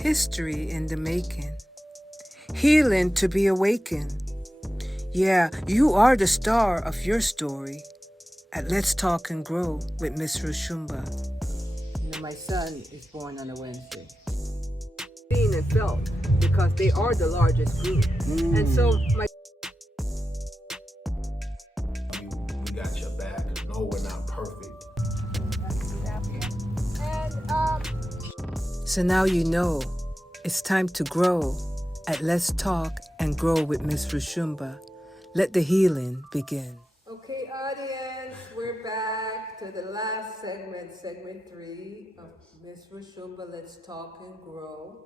History in the making. Healing to be awakened. Yeah, you are the star of your story at Let's Talk and Grow with Miss Roshumba. You know, my son is born on a Wednesday. Seen and felt because they are the largest group. And so my We got your back. No, we're not perfect. So now you know it's time to grow at Let's Talk and Grow with Miss Roshumba. Let the healing begin. Okay, audience, we're back to the last segment 3 of Miss Roshumba, Let's Talk and Grow.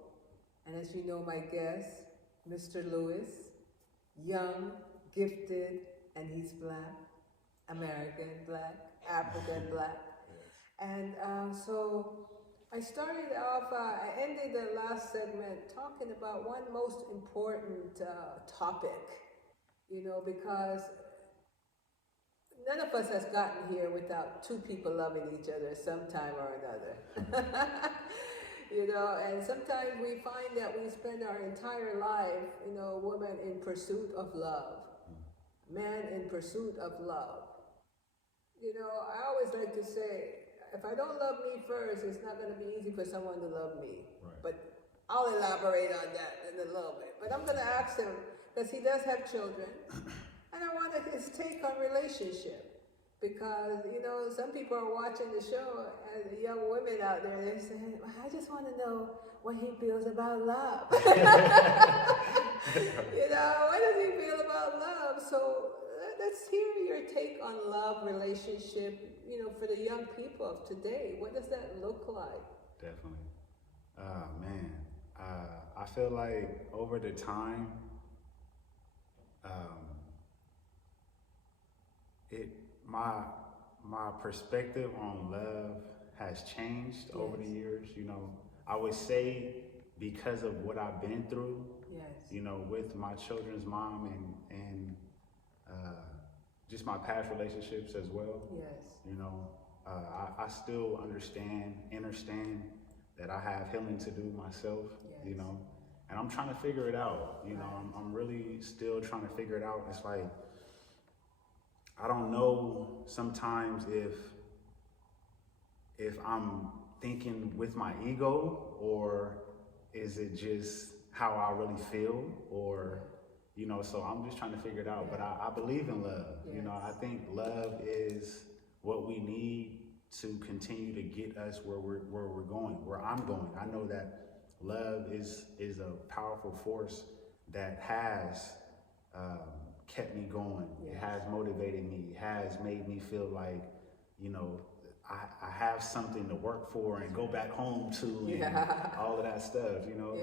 And as you know, my guest, Mr. Lewis, young, gifted, and he's black, American black, African black. And so I started off, I ended the last segment talking about one most important topic, you know, because none of us has gotten here without two people loving each other sometime or another. You know, and sometimes we find that we spend our entire life, you know, woman in pursuit of love, man in pursuit of love. You know, I always like to say, if I don't love me first, it's not going to be easy for someone to love me. Right. But I'll elaborate on that in a little bit. But I'm going to ask him, because he does have children, and I wanted his take on relationship. Because, you know, some people are watching the show, and the young women out there, they're saying, I just want to know what he feels about love. You know, what does he feel about love? So let's hear your take on love, relationship, you know, for the young people of today. What does that look like? Definitely. Man, I feel like over the time, my perspective on love has changed over the years. You know, I would say because of what I've been through, you know, with my children's mom and just my past relationships as well. You know, I still understand that I have healing to do myself, you know, and I'm trying to figure it out. You know, I'm really still trying to figure it out. It's like, I don't know sometimes if I'm thinking with my ego, or is it just how I really feel, or, you know, so I'm just trying to figure it out. But I believe in love. You know, I think love is what we need to continue to get us where we're going, where I'm going. I know that love is a powerful force that has kept me going. It has motivated me, has made me feel like, you know, I have something to work for and go back home to, and all of that stuff, you know.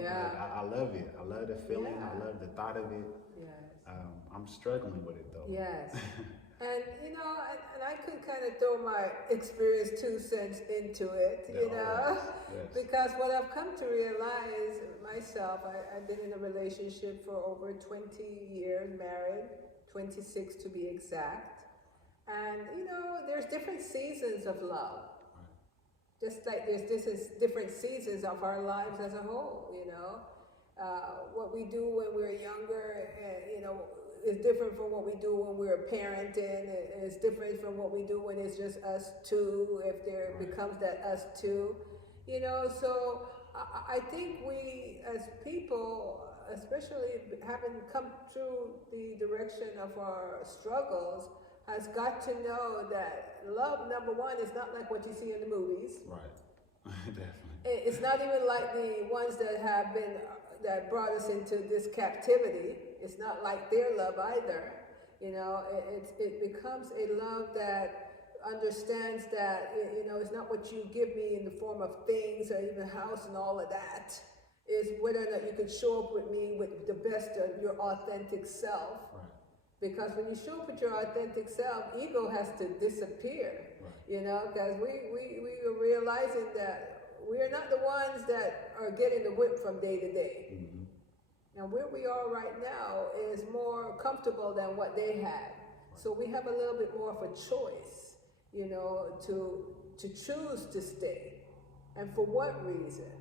I love it. I love the feeling. I love the thought of it. I'm struggling with it though. And, you know, and I could kind of throw my experience 2 cents into it, you know, because what I've come to realize myself, I've been in a relationship for over 20 years, married, 26 to be exact. And, you know, there's different seasons of love. Just like there's different seasons of our lives as a whole, you know. What we do when we're younger, you know, is different from what we do when we're parenting. It's different from what we do when it's just us two, if there becomes that us two. You know, so I think we as people, especially having come through the direction of our struggles, has got to know that love, number one, is not like what you see in the movies. Definitely. It's not even like the ones that brought us into this captivity. It's not like their love either. You know, it becomes a love that understands that, you know, it's not what you give me in the form of things or even house and all of that. It's whether or not you can show up with me with the best of your authentic self. Because when you show up with your authentic self, ego has to disappear. You know, because we are realizing that we are not the ones that are getting the whip from day to day. And where we are right now is more comfortable than what they had. So we have a little bit more of a choice, to choose to stay. And for what reason?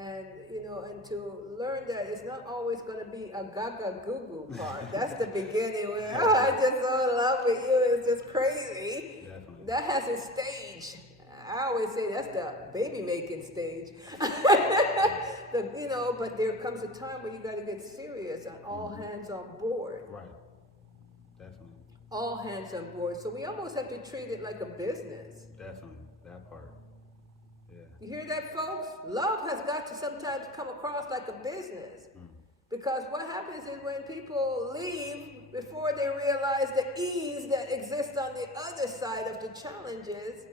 And, and to learn that it's not always going to be a gaga goo goo part. That's the beginning where, I just so in love with you. It's just crazy. Definitely. That has a stage. I always say that's the baby making stage. But there comes a time where you got to get serious and all hands on board. Right. Definitely. All hands on board. So we almost have to treat it like a business. Definitely. That part. Yeah. You hear that, folks? Love has got to sometimes come across like a business. Because what happens is when people leave, before they realize the ease that exists on the other side of the challenges,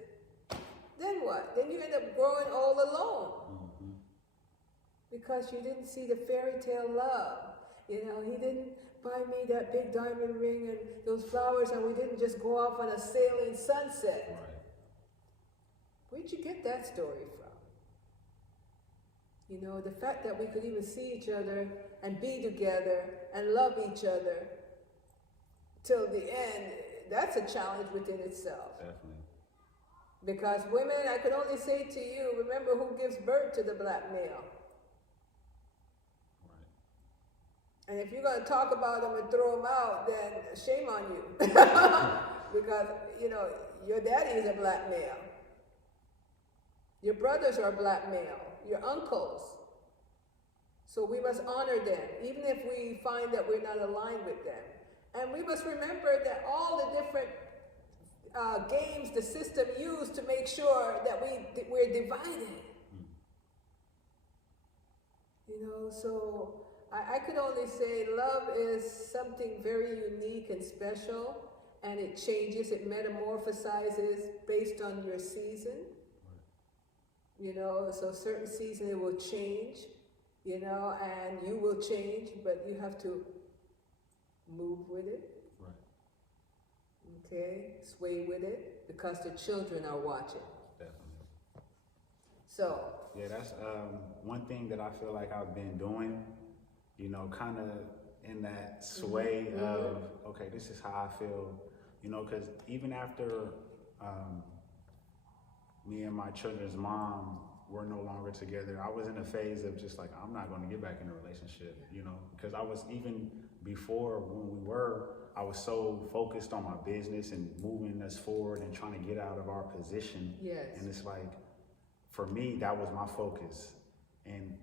then what? Then you end up growing all alone. Because you didn't see the fairy tale love. He didn't buy me that big diamond ring and those flowers, and we didn't just go off on a sailing sunset. Right. Where'd you get that story from? The fact that we could even see each other and be together and love each other till the end, that's a challenge within itself. Definitely. Because women, I could only say to you, remember who gives birth to the black male. Right. And if you're going to talk about them and throw them out, then shame on you. Because, your daddy is a black male. Your brothers are black male. Your uncles. So we must honor them, even if we find that we're not aligned with them. And we must remember that all the different games the system used to make sure that we're divided. So I could only say love is something very unique and special, and it changes, it metamorphosizes based on your season. So certain season it will change, and you will change, but you have to move with it. Right. Okay, sway with it, because the children are watching. Definitely. So. Yeah, that's one thing that I feel like I've been doing, kind of in that sway of, okay, this is how I feel, because even after me and my children's mom were no longer together, I was in a phase of just like, I'm not going to get back in a relationship, because I was, even before when we were, I was so focused on my business and moving us forward and trying to get out of our position. Yes. And it's like, for me, that was my focus. And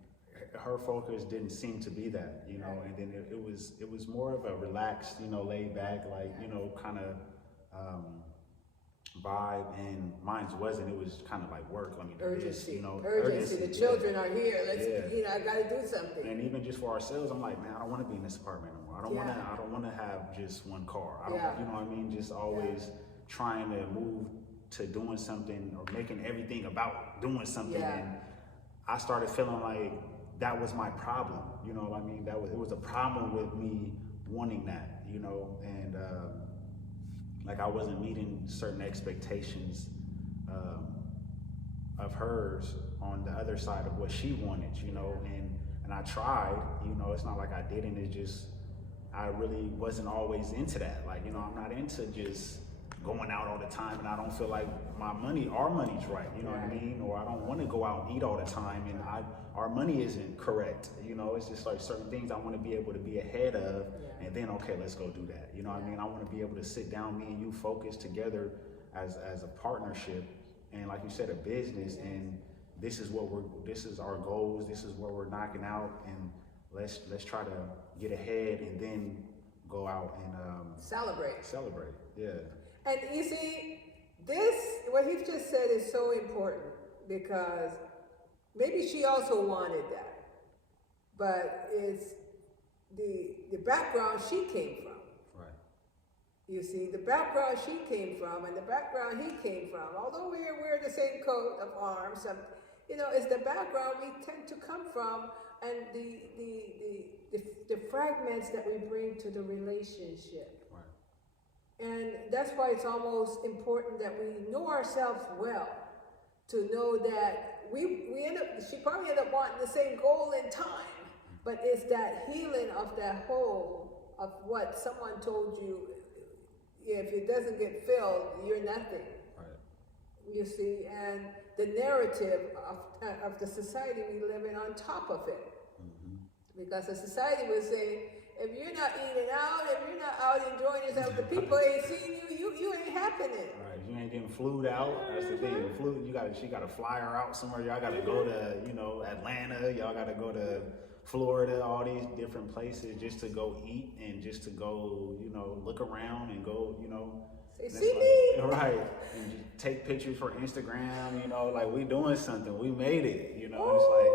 her focus didn't seem to be that, Right. and then it was more of a relaxed, laid back, like, kind of vibe, and mine wasn't. It was kind of like work. Let me do this, Urgency. urgency. The children are here. Let's, Yeah. I got to do something. And even just for ourselves, I'm like, man, I don't want to be in this apartment anymore. I don't want to have just one car. I don't, you know what I mean? Just always trying to move to doing something or making everything about doing something. Yeah. And I started feeling like that was my problem. You know what I mean? It was a problem with me wanting that, and like I wasn't meeting certain expectations of hers on the other side of what she wanted, and I tried, it's not like I didn't, it's just, I really wasn't always into that. Like, I'm not into just going out all the time, and I don't feel like our money's right, you know what I mean? Or I don't want to go out and eat all the time, and our money isn't correct, it's just like certain things I want to be able to be ahead of, and then, okay, let's go do that, you know what I mean? I want to be able to sit down, me and you, focus together as a partnership, and like you said, a business, and this is our goals, this is what we're knocking out, and let's try to get ahead, and then go out and Celebrate. Yeah. And you see, what he just said is so important, because maybe she also wanted that, but it's the background she came from. Right. You see, the background she came from and the background he came from, although we wear the same coat of arms, it's the background we tend to come from, and the fragments that we bring to the relationship. And that's why it's almost important that we know ourselves well, to know that she probably ended up wanting the same goal in time, but it's that healing of that hole of what someone told you, if it doesn't get filled, you're nothing. Right. you see, and the narrative of the society we live in on top of it. Because the society would say, if you're not eating out, if you're not out enjoying yourself, the people ain't seeing you, you ain't happening. Right, you ain't getting flued out. That's the thing. She got to fly her out somewhere. Y'all got to go to, Atlanta. Y'all got to go to Florida, all these different places just to go eat and just to go, look around and go, Say, see me? Right, and just take pictures for Instagram. Like we doing something. We made it. It's like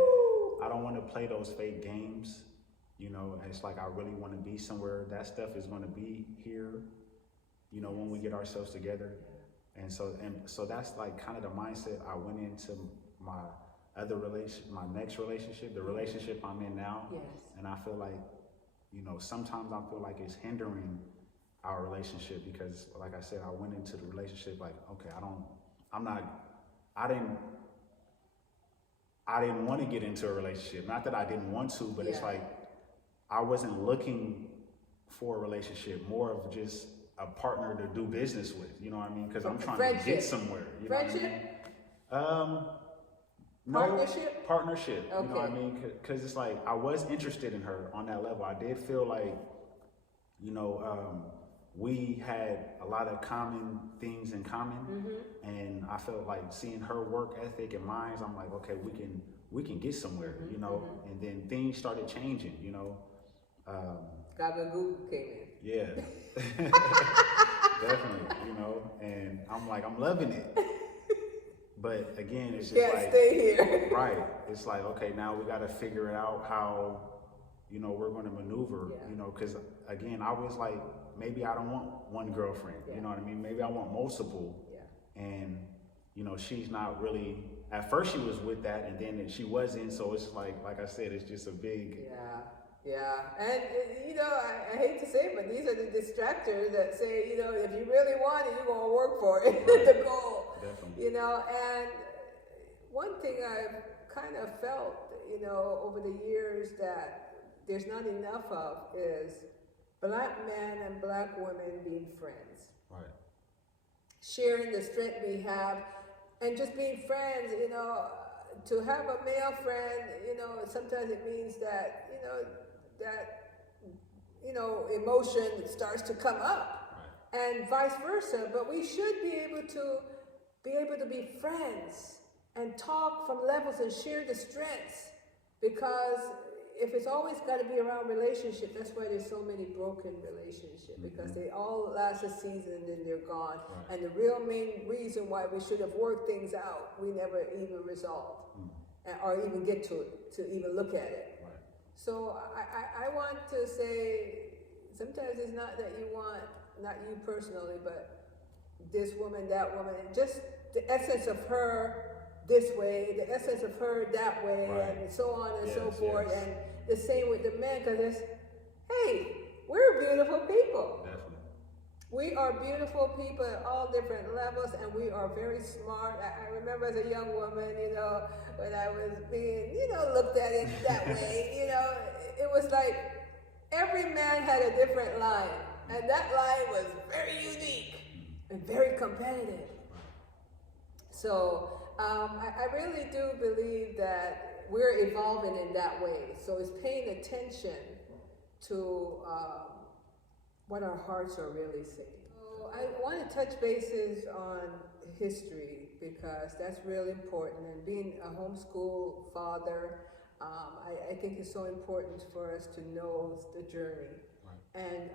I don't want to play those fake games. It's like I really want to be somewhere. That stuff is going to be here, when we get ourselves together. And so that's like kind of the mindset I went into my next relationship, the relationship I'm in now. Yes. And I feel like, sometimes I feel like it's hindering our relationship because, like I said, I went into the relationship like, okay, I didn't want to get into a relationship. Not that I didn't want to, but it's like, I wasn't looking for a relationship, more of just a partner to do business with, you know what I mean? Because I'm trying to get somewhere. You know what I mean? Partnership? Partnership, okay. You know what I mean? Because it's like, I was interested in her on that level. I did feel like, we had a lot of common things in common. And I felt like seeing her work ethic and mine, I'm like, okay, we can get somewhere, and then things started changing, Gabagoo came in. Yeah, definitely, and I'm like, I'm loving it. But again, it's just like, stay here. Right. It's like, okay, now we got to figure out how, we're going to maneuver, because again, I was like, maybe I don't want one girlfriend, you know what I mean? Maybe I want multiple. Yeah. And, she's not really, at first she was with that and then she wasn't. So it's like I said, it's just a big. Yeah. And, I hate to say it, but these are the distractors that say, if you really want it, you're going to work for it. Right. The goal. Definitely. And one thing I've kind of felt, over the years that there's not enough of is Black men and Black women being friends. Right. Sharing the strength we have and just being friends, to have a male friend, sometimes it means that, emotion starts to come up. Right. And vice versa. But we should be able to be friends and talk from levels and share the strengths, because if it's always got to be around relationship, that's why there's so many broken relationships, because they all last a season and then they're gone. Right. And the real main reason why we should have worked things out, we never even resolved or even get to even look at it. Right. So I want to say, sometimes it's not that you want, not you personally, but this woman, that woman, just the essence of her this way, the essence of her that way, right. And so on and so forth. Yes. And the same with the men, because it's, hey, we're beautiful people. Definitely. We are beautiful people at all different levels, and we are very smart. I remember as a young woman, when I was being, looked at it that way, it was like every man had a different line, and that line was very unique and very competitive. So I really do believe that we're evolving in that way. So it's paying attention to what our hearts are really saying. So I want to touch bases on history, because that's really important. And being a homeschool father, I think it's so important for us to know the journey. Right. And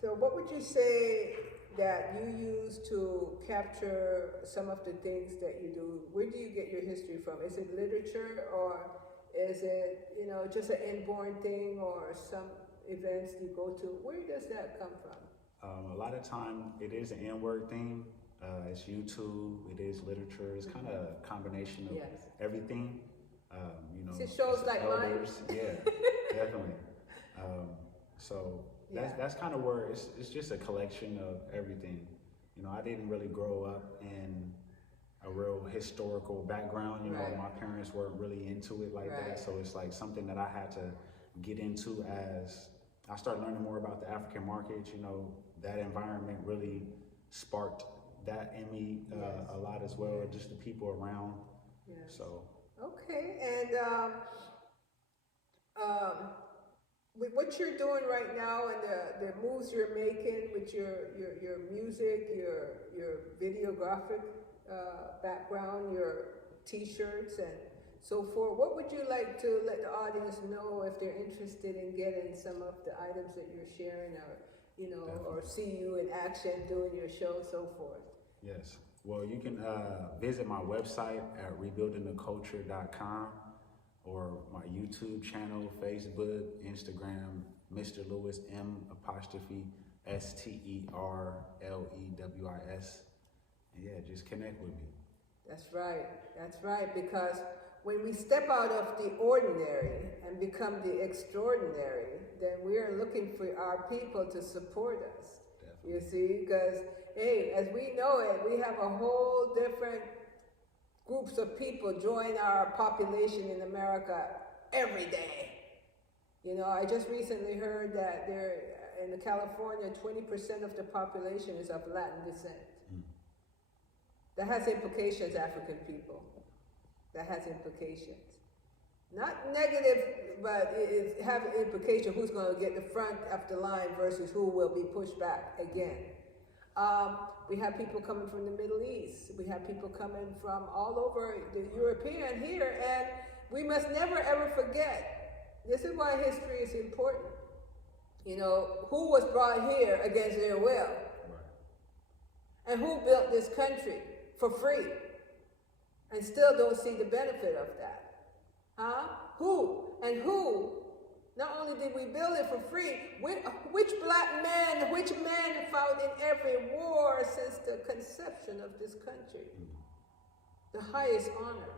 so what would you say that you use to capture some of the things that you do? Where do you get your history from? Is it literature, or is it, just an inborn thing, or some events you go to? Where does that come from? A lot of time it is an inward thing. It's YouTube, it is literature. It's kind of a combination of everything. It shows like elders. Mine. Yeah, definitely. So that's kind of where it's just a collection of everything. I didn't really grow up in a real historical background. Right. My parents weren't really into it like that. So it's like something that I had to get into as I started learning more about the African market. That environment really sparked that in me a lot as well, just the people around. Yes. So. Okay, and with what you're doing right now and the moves you're making with your music, your videographic background, your t-shirts and so forth, what would you like to let the audience know if they're interested in getting some of the items that you're sharing, or or see you in action doing your show, so forth? Yes. Well, you can visit my website at rebuildingtheculture.com, or my YouTube channel, Facebook, Instagram, Mr. Lewis, MSterlewis. And yeah, just connect with me. That's right, because when we step out of the ordinary and become the extraordinary, then we are looking for our people to support us. Definitely. You see, because, hey, as we know it, we have a whole different groups of people join our population in America every day. I just recently heard that in California, 20% of the population is of Latin descent. That has implications, African people. That has implications. Not negative, but it has implications who's going to get the front of the line versus who will be pushed back again. We have people coming from the Middle East. We have people coming from all over the European here, and we must never ever forget. This is why history is important. Who was brought here against their will? Right. And who built this country for free and still don't see the benefit of that? Who? And who? Not only did we build it for free, which black man, which man fought in every war since the conception of this country? The highest honor.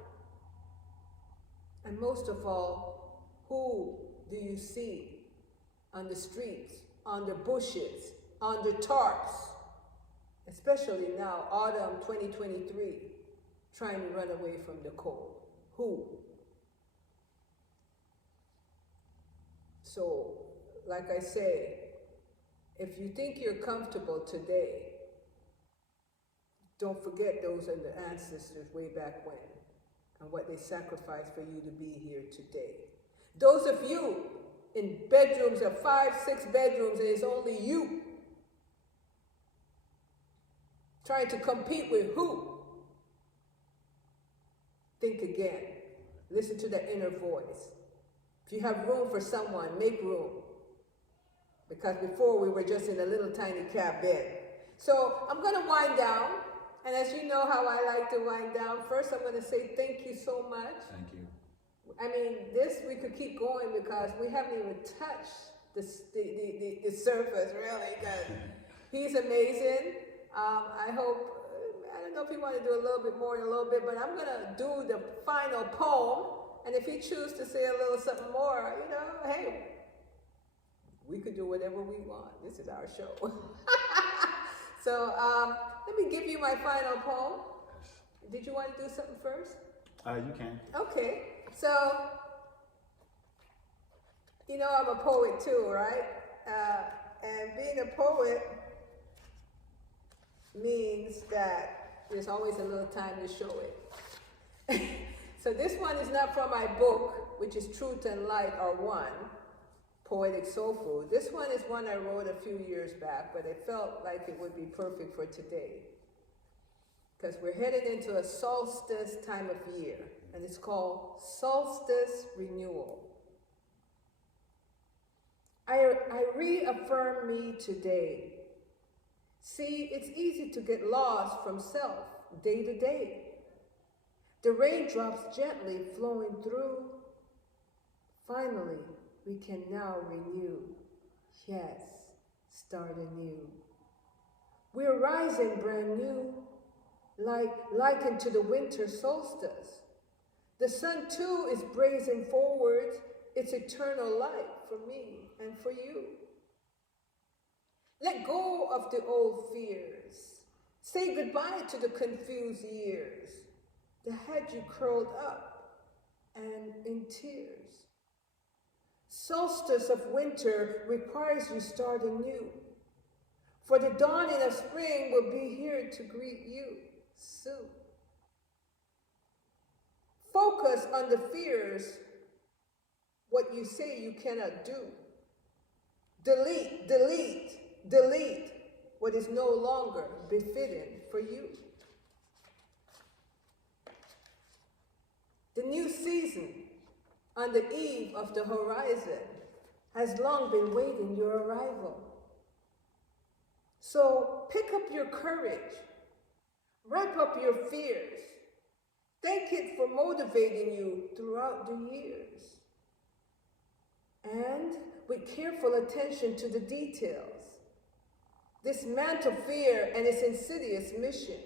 And most of all, who do you see on the streets, on the bushes, on the tarps, especially now, autumn 2023, trying to run away from the cold? Who? So, like I say, if you think you're comfortable today, don't forget those are the ancestors way back when and what they sacrificed for you to be here today. Those of you in bedrooms of 5, 6 bedrooms, and it's only you trying to compete with who? Think again. Listen to that inner voice. If you have room for someone, make room. Because before we were just in a little tiny cabin. So I'm going to wind down. And as you know how I like to wind down, first I'm going to say thank you so much. Thank you. I mean, we could keep going because we haven't even touched the surface, really. Because he's amazing. I hope, I don't know if you want to do a little bit more in a little bit, but I'm going to do the final poem. And if you choose to say a little something more, hey, we could do whatever we want. This is our show. So let me give you my final poem. Did you want to do something first? You can. Okay. So, I'm a poet too, right? And being a poet means that there's always a little time to show it. So this one is not from my book, which is Truth and Light Are One, Poetic Soul Food. This one is one I wrote a few years back, but I felt like it would be perfect for today. Because we're headed into a solstice time of year, and it's called Solstice Renewal. I reaffirm me today. See, it's easy to get lost from self day to day. The raindrops gently flowing through. Finally, we can now renew. Yes, start anew. We're rising brand new, likened to the winter solstice. The sun too is blazing forward its eternal light for me and for you. Let go of the old fears. Say goodbye to the confused years that had you curled up and in tears. Solstice of winter requires you start anew. For the dawning of spring will be here to greet you soon. Focus on the fears, what you say you cannot do. Delete, delete, delete what is no longer befitting for you. The new season on the eve of the horizon has long been waiting your arrival. So pick up your courage, wrap up your fears, thank it for motivating you throughout the years. And with careful attention to the details, dismantle fear and its insidious mission.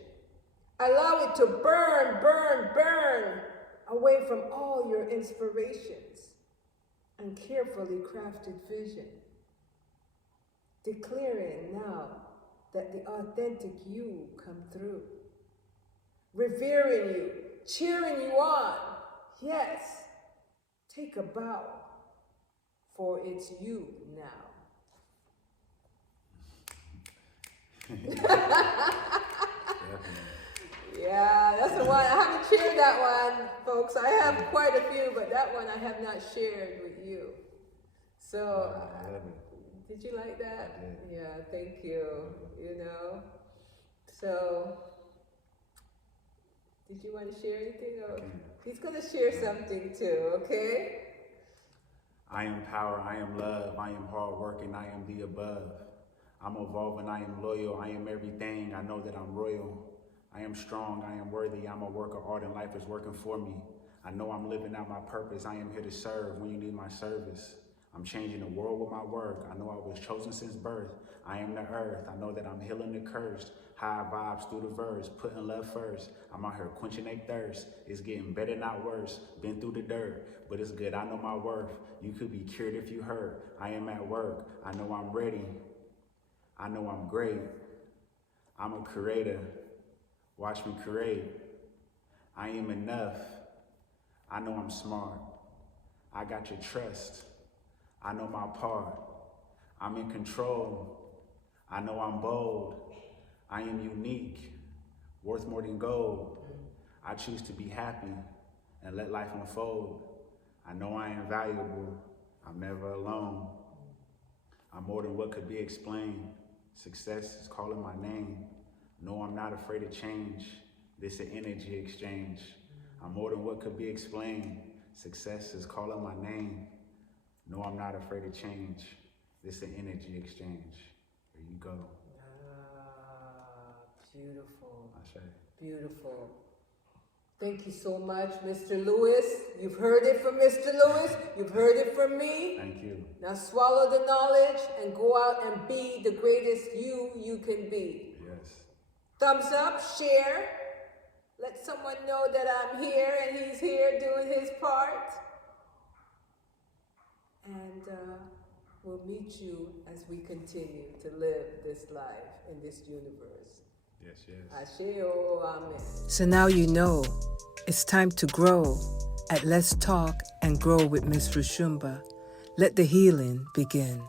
Allow it to burn, burn, burn away from all your inspirations and carefully crafted vision. Declaring now that the authentic you come through. Revering you, cheering you on. Yes, take a bow, for it's you now. Yeah, that's the one. I haven't shared that one, folks. I have quite a few, but that one I have not shared with you. So, did you like that? Yeah, thank you. You know, so did you want to share anything? Or he's going to share something too. Okay. I am power, I am love, I am hard working, I am the above. I'm evolving, I am loyal, I am everything, I know that I'm royal. I am strong, I am worthy, I'm a work of art and life is working for me. I know I'm living out my purpose, I am here to serve when you need my service. I'm changing the world with my work, I know I was chosen since birth. I am the earth, I know that I'm healing the cursed. High vibes through the verse, putting love first. I'm out here quenching their thirst. It's getting better, not worse. Been through the dirt, but it's good, I know my worth. You could be cured if you hurt. I am at work, I know I'm ready. I know I'm great. I'm a creator. Watch me create. I am enough. I know I'm smart. I got your trust. I know my part. I'm in control. I know I'm bold. I am unique, worth more than gold. I choose to be happy and let life unfold. I know I am valuable. I'm never alone. I'm more than what could be explained. Success is calling my name. No, I'm not afraid of change. This is an energy exchange. I'm more than what could be explained. Success is calling my name. No, I'm not afraid of change. This is an energy exchange. There you go. Beautiful. I say. Beautiful. Thank you so much, Mr. Lewis. You've heard it from Mr. Lewis. You've heard it from me. Thank you. Now swallow the knowledge and go out and be the greatest you can be. Yes. Thumbs up, share. Let someone know that I'm here and he's here doing his part. And we'll meet you as we continue to live this life in this universe. Yes, yes. Asheo, amen. So now you know it's time to grow at Let's Talk and Grow with Miss Roshumba. Let the healing begin.